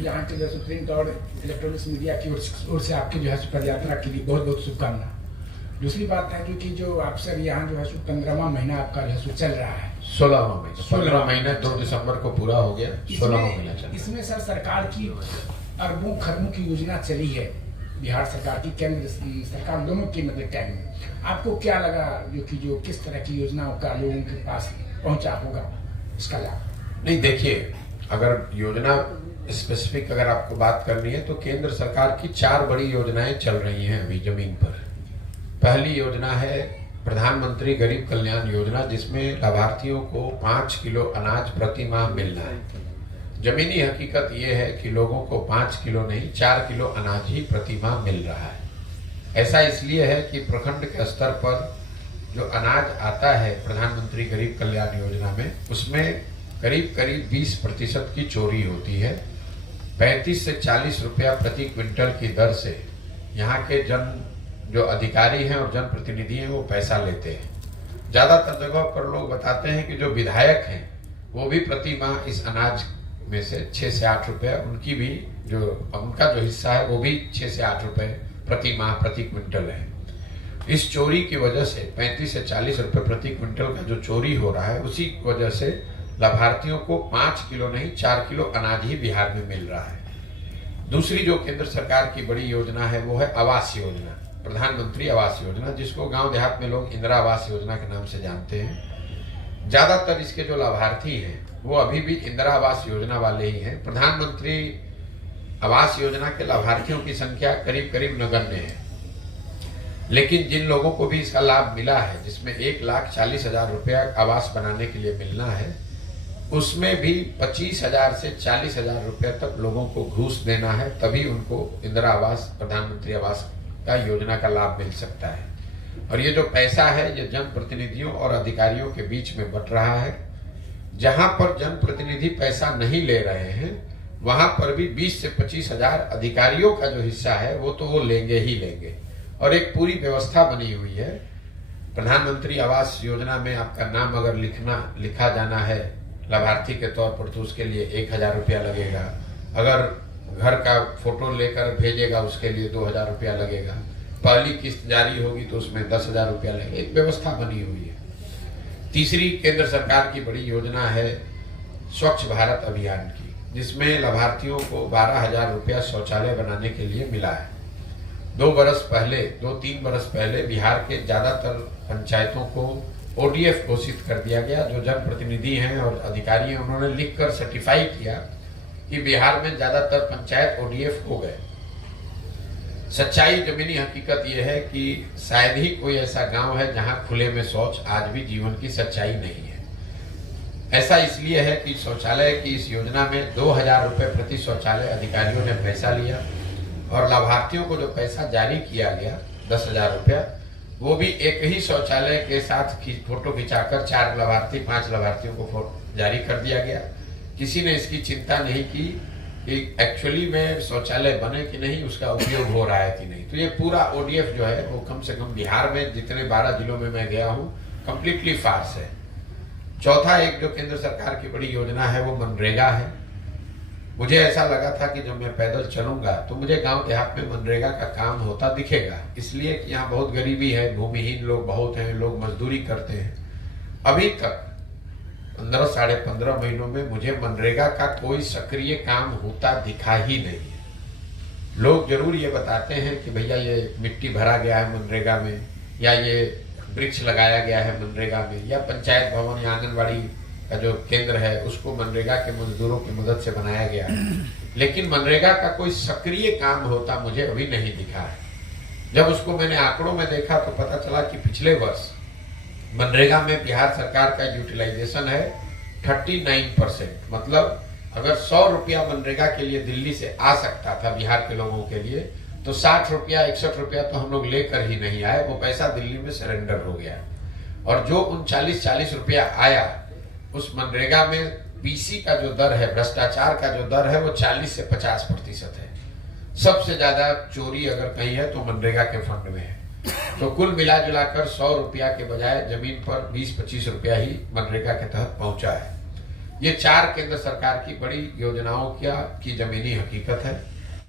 यहाँ के जो प्रिंट और इलेक्ट्रॉनिक्स मीडिया की ओर से आपकी जो है पद यात्रा के लिए बहुत बहुत शुभकामना। दूसरी बात है कि जो आप सर यहाँ जो है 15वां महीना आपका जो है चल रहा है, 16वां महीना, 15 महीना 2 दिसंबर को पूरा हो गया, 16वां महीना चल रहा है। इसमें सर सरकार की अरबों खरबों की योजना चली है, बिहार सरकार की, केंद्र सरकार, दोनों की मतलब टाइम में आपको क्या लगा जो किस तरह की योजनाओं का लोगों के पास पहुंचा होगा इसका लाभ? नहीं, देखिए, अगर योजना स्पेसिफिक अगर आपको बात करनी है तो केंद्र सरकार की 4 बड़ी योजनाएं चल रही हैं अभी जमीन पर। पहली योजना है प्रधानमंत्री गरीब कल्याण योजना, जिसमें लाभार्थियों को 5 किलो अनाज प्रति माह मिलना है। जमीनी हकीकत यह है कि लोगों को 5 किलो नहीं 4 किलो अनाज ही प्रति माह मिल रहा है। ऐसा इसलिए है कि प्रखंड के स्तर पर जो अनाज आता है प्रधानमंत्री गरीब कल्याण योजना में, उसमें करीब करीब 20% की चोरी होती है। 35 से 40 रुपया प्रति क्विंटल की दर से यहाँ के जो अधिकारी हैं और जनप्रतिनिधि हैं वो पैसा लेते हैं। ज्यादातर जगह पर लोग बताते हैं कि जो विधायक हैं वो भी प्रति माह इस अनाज में से 6 से 8 रुपये, उनकी भी उनका जो हिस्सा है वो भी 6 से 8 रुपये प्रति माह प्रति क्विंटल है। इस चोरी की वजह से 35 से 40 रुपये प्रति क्विंटल का जो चोरी हो रहा है, उसी वजह से लाभार्थियों को 5 किलो नहीं 4 किलो अनाज ही बिहार में मिल रहा है। दूसरी जो केंद्र सरकार की बड़ी योजना है वो है आवास योजना, प्रधानमंत्री आवास योजना, जिसको गांव देहात में लोग इंदिरा आवास योजना के नाम से जानते हैं। ज्यादातर इसके जो लाभार्थी हैं वो अभी भी इंदिरा आवास योजना वाले ही हैं। प्रधानमंत्री आवास योजना के लाभार्थियों की संख्या करीब करीब नगण्य है, लेकिन जिन लोगों को भी इसका लाभ मिला है, जिसमें 1,40,000 रुपया आवास बनाने के लिए मिलना है, उसमें भी 25,000 से 40,000 रुपये तक लोगों को घूस देना है, तभी उनको इंदिरा आवास, प्रधानमंत्री आवास का योजना का लाभ मिल सकता है। और ये जो पैसा है ये जनप्रतिनिधियों और अधिकारियों के बीच में बंट रहा है। जहां पर जनप्रतिनिधि पैसा नहीं ले रहे हैं वहां पर भी 20 से 25,000 अधिकारियों का जो हिस्सा है वो लेंगे ही लेंगे। और एक पूरी व्यवस्था बनी हुई है। प्रधानमंत्री आवास योजना में आपका नाम अगर लिखा जाना है लाभार्थी के तौर पर तो उसके लिए 1,000 रुपया लगेगा। अगर घर का फोटो लेकर भेजेगा उसके लिए 2,000 रुपया लगेगा। पहली किस्त जारी होगी तो उसमें 10,000 रुपया लगेगा। एक व्यवस्था बनी हुई है। तीसरी केंद्र सरकार की बड़ी योजना है स्वच्छ भारत अभियान की, जिसमें लाभार्थियों को 12,000 रुपया शौचालय बनाने के लिए मिला है। 2-3 बरस पहले बिहार के ज्यादातर पंचायतों को ODF घोषित कर दिया गया। जो जनप्रतिनिधि हैं और अधिकारी हैं उन्होंने लिखकर सर्टिफाई किया कि बिहार में ज्यादातर पंचायत ODF हो गए। सच्चाई जमीनी हकीकत यह है कि शायद ही कोई ऐसा गांव है जहां खुले में शौच आज भी जीवन की सच्चाई नहीं है। ऐसा इसलिए है कि शौचालय की इस योजना में 2,000 रुपये प्रति शौचालय अधिकारियों ने पैसा लिया और लाभार्थियों को जो पैसा जारी किया गया 10,000 रुपया, वो भी एक ही शौचालय के साथ फोटो खिंचाकर 4 लाभार्थी 5 लाभार्थियों को जारी कर दिया गया। किसी ने इसकी चिंता नहीं की कि एक्चुअली में शौचालय बने कि नहीं, उसका उपयोग हो रहा है कि नहीं। तो ये पूरा ODF जो है वो कम से कम बिहार में जितने 12 जिलों में मैं गया हूँ कंप्लीटली फार्स है। चौथा एक जो केंद्र सरकार की बड़ी योजना है वो मनरेगा है। मुझे ऐसा लगा था कि जब मैं पैदल चलूंगा तो मुझे गांव देहात में मनरेगा का काम होता दिखेगा, इसलिए कि यहाँ बहुत गरीबी है, भूमिहीन लोग बहुत हैं, लोग मजदूरी करते हैं। अभी तक 15 साढ़े 15 महीनों में मुझे मनरेगा का कोई सक्रिय काम होता दिखा ही नहीं है। लोग जरूर ये बताते हैं कि भैया ये मिट्टी भरा गया है मनरेगा में, या ये वृक्ष लगाया गया है मनरेगा में, या पंचायत भवन या आंगनबाड़ी का जो केंद्र है उसको मनरेगा के मजदूरों की मदद से बनाया गया है, लेकिन मनरेगा का कोई सक्रिय काम होता मुझे अभी नहीं दिखा है। जब उसको मैंने आंकड़ों में देखा तो पता चला कि पिछले वर्ष मनरेगा में बिहार सरकार का यूटिलाइजेशन है 39%। मतलब अगर 100 रुपया मनरेगा के लिए दिल्ली से आ सकता था बिहार के लोगों के लिए, तो 60 रुपया 61 रुपया तो हम लोग लेकर ही नहीं आए, वो पैसा दिल्ली में सरेंडर हो गया। और जो 39-40 रुपया आया उस मनरेगा में PC का जो दर है, भ्रष्टाचार का जो दर है वो 40 से 50% है। सबसे ज्यादा चोरी अगर कहीं है तो मनरेगा के फंड में है। तो कुल मिला जुलाकर 100 रुपया के बजाय जमीन पर 20-25 रुपया ही मनरेगा के तहत पहुंचा है। ये 4 केंद्र सरकार की बड़ी योजनाओं की जमीनी हकीकत है।